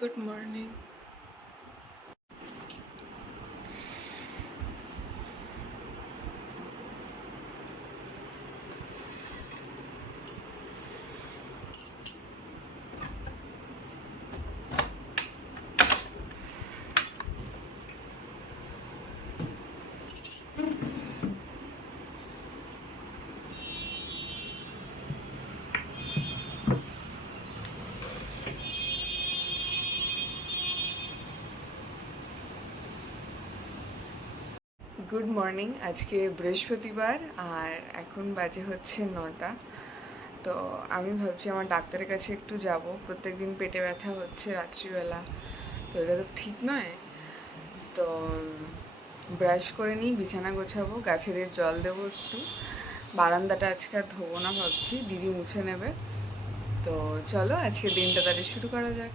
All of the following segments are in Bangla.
Good morning. Good morning. আজকে বৃহস্পতিবার আর এখন বাজে হচ্ছে 9টা। তো আমি ভাবছি আমার ডাক্তারের কাছে একটু যাব। প্রত্যেকদিন পেটে ব্যথা হচ্ছে রাত্রিবেলা, তো এটা তো ঠিক নয়। তো ব্রাশ করে নিই, বিছানা গোছাবো, গাছেদের জল দেবো একটু। বারান্দাটা আজকে আর ধোবো না, ভাবছি দিদি মুছে নেবে। তো চলো আজকে দিনটা তাহলে শুরু করা যাক।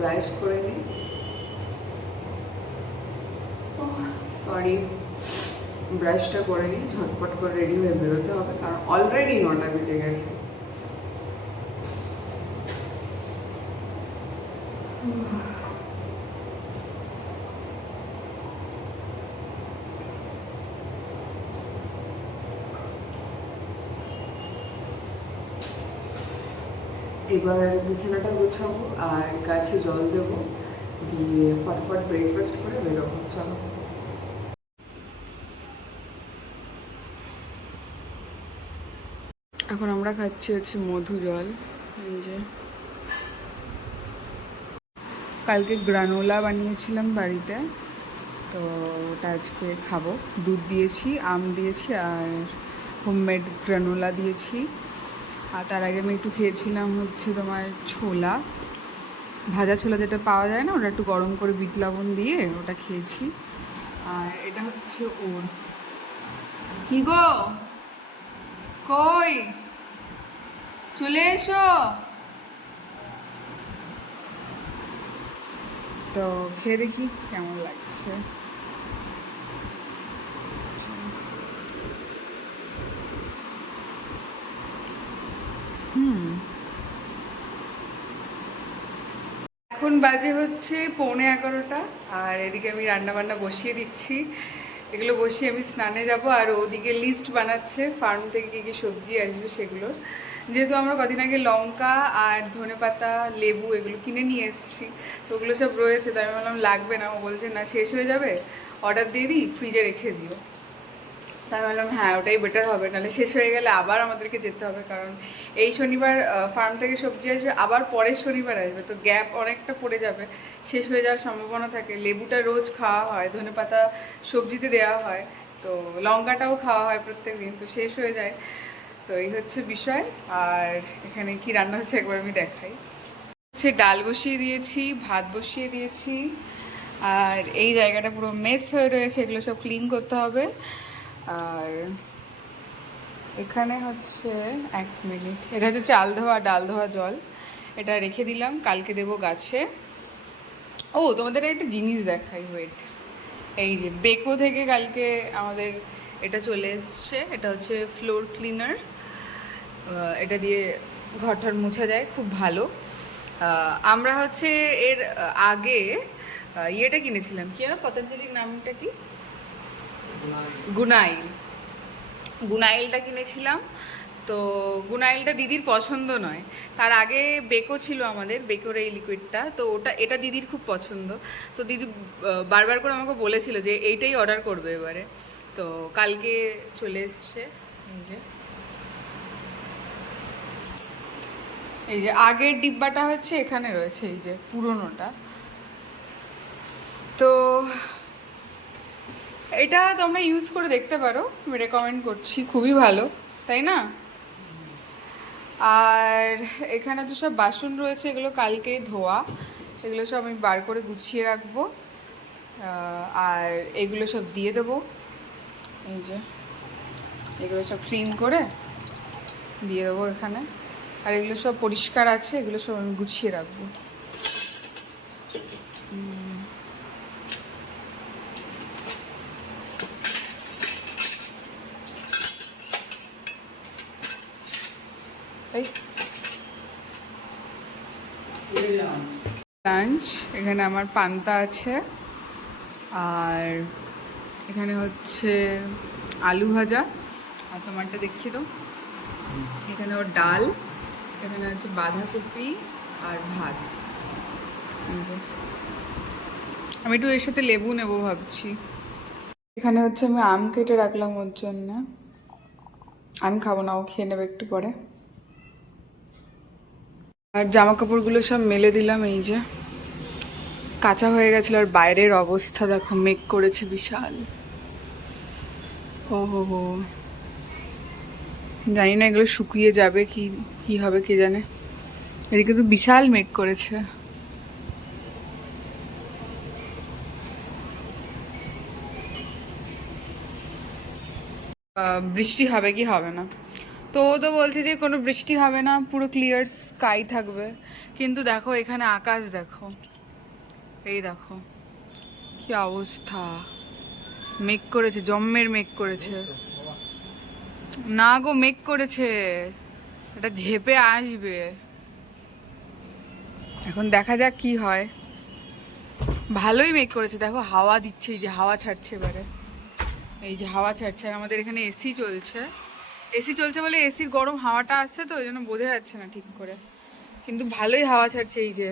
ব্রাশ করে নিই। সরি, ব্রাশটা করে নিই, ঝটপট করে রেডি হয়ে বেরোতে হবে, কারণ অলরেডি 9টা বেজে গেছে। এবার বিছানাটা গোছাবো আর গাছে জল দেবো, দিয়ে ফটাফট ব্রেকফাস্ট করে বেরোবো। চলো। এখন আমরা খাচ্ছি হচ্ছে মধু জল। এই যে কালকে গ্রানোলা বানিয়েছিলাম বাড়িতে, তো ওটা আজকে খাবো। দুধ দিয়েছি, আম দিয়েছি আর হোমমেড গ্রানোলা দিয়েছি। আর তার আগে আমি একটু খেয়েছিলাম হচ্ছে তোমার ছোলা, ভাজা ছোলা যেটা পাওয়া যায় না, ওটা একটু গরম করে বিট লবণ দিয়ে ওটা খেয়েছি। আর এটা হচ্ছে ওর। কি গো, কই চলে এসো। তো খেয়ে দেখি কেমন লাগছে। এখন বাজে হচ্ছে 11:45, আর এদিকে আমি রান্না বান্না বসিয়ে দিচ্ছি। এগুলো বসিয়ে আমি স্নানে যাব, আর ওদিকে লিস্ট বানাচ্ছে ফার্ম থেকে কী কী সবজি আসবে সেগুলোর। যেহেতু আমরা কদিন আগে লঙ্কা আর ধনেপাতা, লেবু এগুলো কিনে নিয়ে এসেছি, তো ওগুলো সব রয়েছে। তো আমি বললাম লাগবে না, ও বলছে না শেষ হয়ে যাবে, অর্ডার দিয়ে দিই, ফ্রিজে রেখে দিও। তাই বললাম হ্যাঁ ওটাই বেটার হবে, নাহলে শেষ হয়ে গেলে আবার আমাদেরকে যেতে হবে, কারণ এই শনিবার ফার্ম থেকে সবজি আসবে, আবার পরের শনিবার আসবে, তো গ্যাপ অনেকটা পড়ে যাবে, শেষ হয়ে যাওয়ার সম্ভাবনা থাকে। লেবুটা রোজ খাওয়া হয়, ধনেপাতা সবজিতে দেওয়া হয়, তো লঙ্কাটাও খাওয়া হয় প্রত্যেক দিন, তো শেষ হয়ে যায়। তো এই হচ্ছে বিষয়। আর এখানে কি রান্না হচ্ছে একবার আমি দেখাই। হচ্ছে ডাল বসিয়ে দিয়েছি, ভাত বসিয়ে দিয়েছি, আর এই জায়গাটা পুরো মেস হয়ে রয়েছে, এগুলো সব ক্লিন করতে হবে। আর এখানে হচ্ছে 1 মিনিট, এটা হচ্ছে চাল ধোয়া ডাল ধোয়া জল, এটা রেখে দিলাম, কালকে দেবো গাছে। ও তোমাদের একটা জিনিস দেখাই, ওয়েট। এই যে বেকো থেকে কালকে আমাদের এটা চলে এসছে, এটা হচ্ছে ফ্লোর ক্লিনার। এটা দিয়ে ঘরটার মোছা যায়, খুব ভালো। আমরা হচ্ছে এর আগে ইয়েটা কিনেছিলাম, কি না পতঞ্জলির নামটা কি, গুনাইল। গুনাইলটা কিনেছিলাম, তো গুনাইলটা দিদির পছন্দ নয়। তার আগে বেকো ছিল আমাদের, বেকোর এই লিকুইডটা, তো এটা দিদির খুব পছন্দ। তো দিদি বারবার করে আমাকে বলেছিল যে এইটাই অর্ডার করবে এবারে। তো কালকে চলে এসছে। এই যে এই যে আগের ডিব্বাটা হচ্ছে এখানে রয়েছে, এই যে পুরোনোটা। তো এটা তোমরা ইউজ করে দেখতে পারো, আমি রেকমেন্ড করছি, খুবই ভালো, তাই না? আর এখানে তো সব বাসন রয়েছে, এগুলো কালকেই ধোয়া, এগুলো সব আমি বার করে গুছিয়ে রাখবো। আর এগুলো সব দিয়ে দেবো, এই যে এগুলো সব ক্লিন করে দিয়ে দেবো এখানে। আর এগুলো সব পরিষ্কার আছে, এগুলো সব আমি গুছিয়ে রাখবো। লাঞ্চ, এখানে আমার পান্তা আছে, আর এখানে হচ্ছে আলু ভাজা, আর তোমারটা দেখিয়ে দাও। এখানে ওর ডাল, এখানে আছে বাঁধাকপি আর ভাত। আমি একটু এর সাথে লেবু নেবো ভাবছি। এখানে হচ্ছে আমি আম কেটে রাখলাম ওর জন্য। আমি খাবো না, ও খেয়ে নেবে একটু পরে। আর জামা কাপড়গুলো সব মেলে দিলাম, এই যে কাঁচা হয়ে গেছিল। আর বাইরের অবস্থা দেখো, মেঘ করেছে বিশাল। ও হো হো, জানি না এগুলো শুকিয়ে যাবে কি কি হবে কে জানে। এদিকে তো বিশাল মেঘ করেছে। বৃষ্টি হবে কি হবে না, তো ও তো বলছে যে কোনো বৃষ্টি হবে না, পুরো ক্লিয়ার স্কাই থাকবে। কিন্তু দেখো এখানে আকাশ দেখো, এই দেখো কি অবস্থা, মেঘ করেছে, জম্মের মেঘ করেছে। না গো, মেঘ করেছে, এটা ঝেপে আসবে। এখন দেখা যাক কি হয়। ভালোই মেঘ করেছে, দেখো হাওয়া দিচ্ছে, এই যে হাওয়া ছাড়ছে এবারে, এই যে হাওয়া ছাড়ছে। আর আমাদের এখানে এসি চলছে, এসি চলছে বলে এসির গরম হাওয়াটা আসছে, তো ওই জন্য বোঝা যাচ্ছে না ঠিক করে, কিন্তু ভালোই হাওয়া ছাড়ছে। এই যে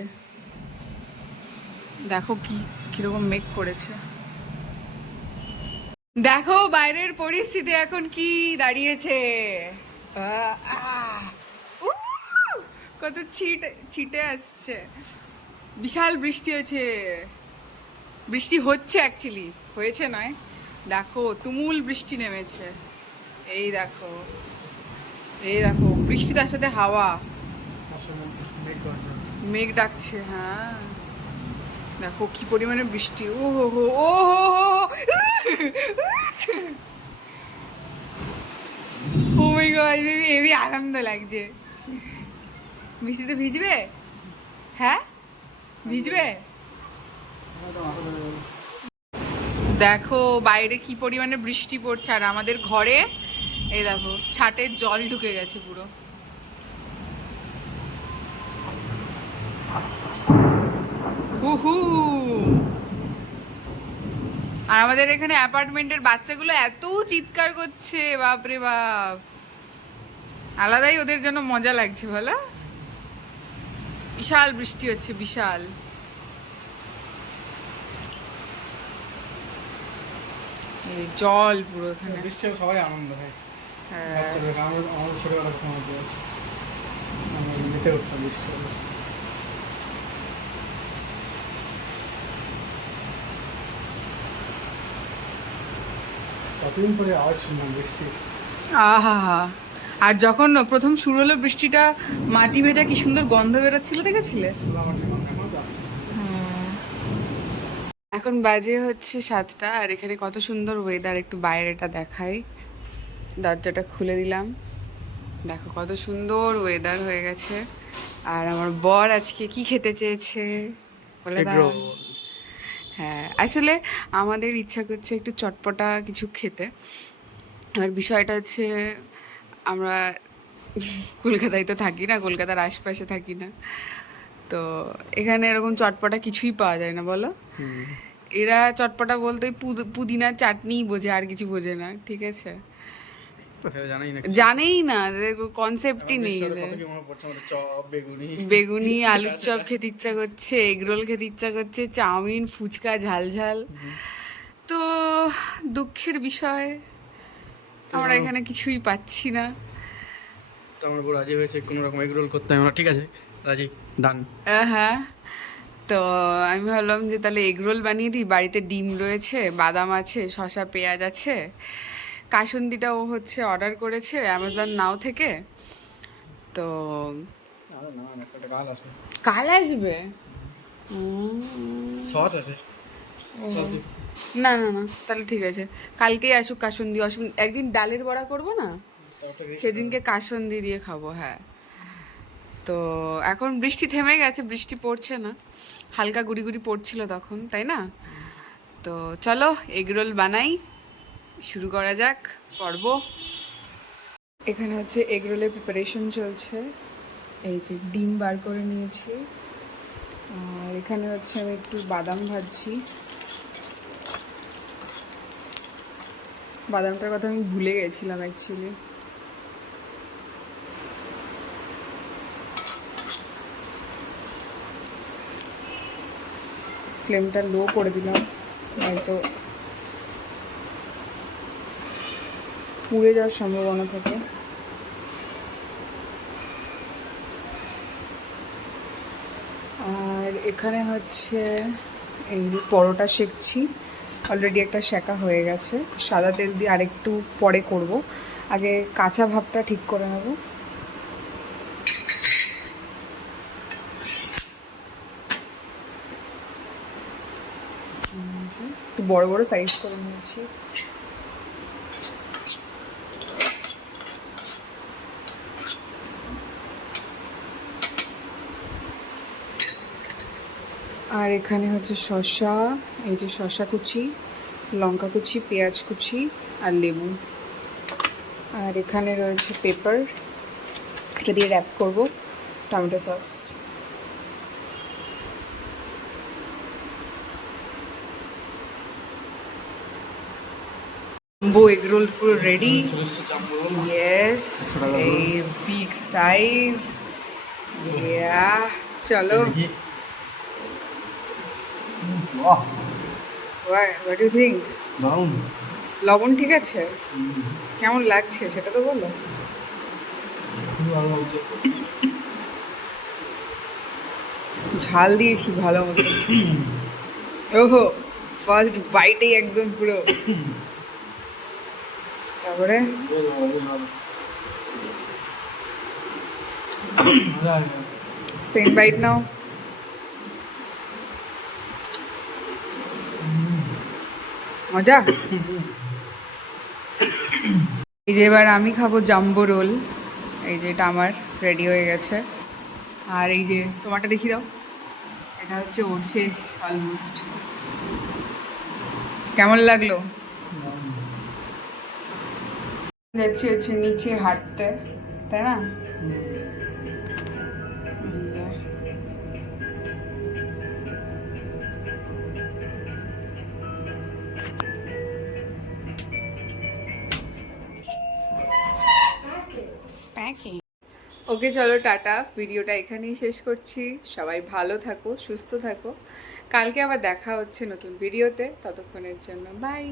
দেখো কি কিরকম মেঘ করেছে, দেখো বাইরের পরিস্থিতি এখন কি দাঁড়িয়েছে। কত ছিটে আসছে, বিশাল বৃষ্টি হয়েছে, বৃষ্টি হচ্ছে অ্যাকচুয়ালি, হয়েছে নয়, দেখো তুমুল বৃষ্টি নেমেছে। এই দেখো, এই দেখো বৃষ্টি, তার সাথে হাওয়া, মেঘ ডাকছে। হ্যাঁ দেখো কি পরিমাণে বৃষ্টি, ও হো হো, ও হো হো, ও মাই গড, হেবি আনন্দ লাগছে। বৃষ্টিতে ভিজবে? হ্যাঁ ভিজবে? দেখো বাইরে কি পরিমাণে বৃষ্টি পড়ছে, আর আমাদের ঘরে এই দেখো ছাটের জল ঢুকে গেছে পুরো। হুহু। আর আমাদের এখানে অ্যাপার্টমেন্টের বাচ্চাগুলো এত চিৎকার করছে, বাপরে বাপ, আলাদাই ওদের জন্য মজা লাগছে বলো। বিশাল বৃষ্টি হচ্ছে, বিশাল। এই জল পুরো এখানে, বৃষ্টি সবাই আনন্দ হয়। হ্যাঁ আমাদের ছোটবেলা মেতে উঠতাম বৃষ্টি হলে। কতদিন পরে আওয়াজ শুনলাম বৃষ্টি। আহা হা। আর যখন প্রথম শুরু হলো বৃষ্টিটা, মাটি ভেজা কি সুন্দর গন্ধ বেরোচ্ছিল, দেখেছিলে? এখন বাজে হচ্ছে 7টা, আর এখানে কত সুন্দর ওয়েদার, একটু বাইরেটা দেখাই। দরজাটা খুলে দিলাম, দেখো কত সুন্দর ওয়েদার হয়ে গেছে। আর আমার বর আজকে কি খেতে চেয়েছে বলে দাও। হ্যাঁ আসলে আমাদের ইচ্ছা করছে একটু চটপটা কিছু খেতে। আর বিষয়টা হচ্ছে আমরা কলকাতায় তো থাকি না, কলকাতার আশপাশে থাকি না, তো এখানে এরকম চটপটা কিছুই পাওয়া যায় না বলো। এরা চটপটা বলতে পুদিনার চাটনি বোঝে, আর কিছু বোঝে না, ঠিক আছে? জানেই না, কনসেপ্টই নেই এদের। বেগুনি, আলুর চপ খেতে ইচ্ছা করছে, এগরোল খেতে ইচ্ছা করছে, চাউমিন, ফুচকা, ঝাল ঝাল। তো দুঃখের বিষয়, আমরা এখানে কিছুই পাচ্ছি না। তো আমার বউ রাজি হয়েছে কোনো রকম এগরোল করতে, আমরা ঠিক আছে রাজি, ডান। হ্যাঁ, তো আমি ভাবলাম যে তাহলে এগরোল বানিয়ে দিই। বাড়িতে ডিম রয়েছে, বাদাম আছে, শসা পেঁয়াজ আছে। কাসুন্দিটাও হচ্ছে অর্ডার করেছে অ্যামাজন নাও থেকে, তো কাল আসবে। সস আছে না না না, তাহলে ঠিক আছে, কালকেই আসুক কাসুন্দি, একদিন ডালের বড়া করবো না, সেদিনকে কাসুন্দি দিয়ে খাবো। হ্যাঁ তো এখন বৃষ্টি থেমে গেছে, বৃষ্টি পড়ছে না, হালকা গুড়ি গুড়ি পড়ছিল তখন, তাই না? তো চলো এগরোল বানাই, শুরু করা যাক পর্ব। এখানে হচ্ছে এগরোলের প্রিপারেশন চলছে। এই যে ডিম বার করে নিয়েছি, আর এখানে হচ্ছে আমি একটু বাদাম ভাজছি। বাদামটার কথা আমি ভুলে গেছিলাম অ্যাকচুয়ালি। ফ্লেমটা লো করে দিলাম, নয়তো পুড়ে যাওয়ার সম্ভাবনা থাকে। আর এখানে হচ্ছে এই যে পরোটা সেঁকছি, অলরেডি একটা সেঁকা হয়ে গেছে। সাদা তেল দিয়ে আরেকটু পরে করব, আগে কাঁচা ভাবটা ঠিক করে নেব। একটু বড় বড় সাইজ করে নিয়েছি। আর এখানে হচ্ছে শসা, এই যে শসা কুচি, লঙ্কা কুচি, পেঁয়াজ কুচি আর লেবু। আর এখানে রয়েছে পেপার, এটা দিয়ে র্যাপ করব, টমেটো সস। জাম্বো এগরোল পুরো রেডি। ইয়েস, এই বিগ সাইজ। ইয়া, চলো। What do think? লবণ ঠিক আছে? কেমন লাগছে সেটা তো বলো। ঝাল দিয়েছি ভালো মতো। ওহো, ফার্স্ট বাইটেই একদম পুরো। তারপরে সেকেন্ড বাইট নাও। মজা। এই যে এবার আমি খাবো জাম্বো রোল। এই যে এটা আমার রেডি হয়ে গেছে। আর এই যে তোমারটা দেখিয়ে দাও, এটা হচ্ছে ওর শেষ অলমোস্ট। কেমন লাগলো? যাচ্ছি হচ্ছে নিচে হাঁটতে, তাই না? ওকে চলো টাটা, ভিডিওটা এখানেই শেষ করছি। সবাই ভালো থাকো, সুস্থ থাকো। কালকে আবার দেখা হচ্ছে নতুন ভিডিওতে, ততক্ষণের জন্য বাই।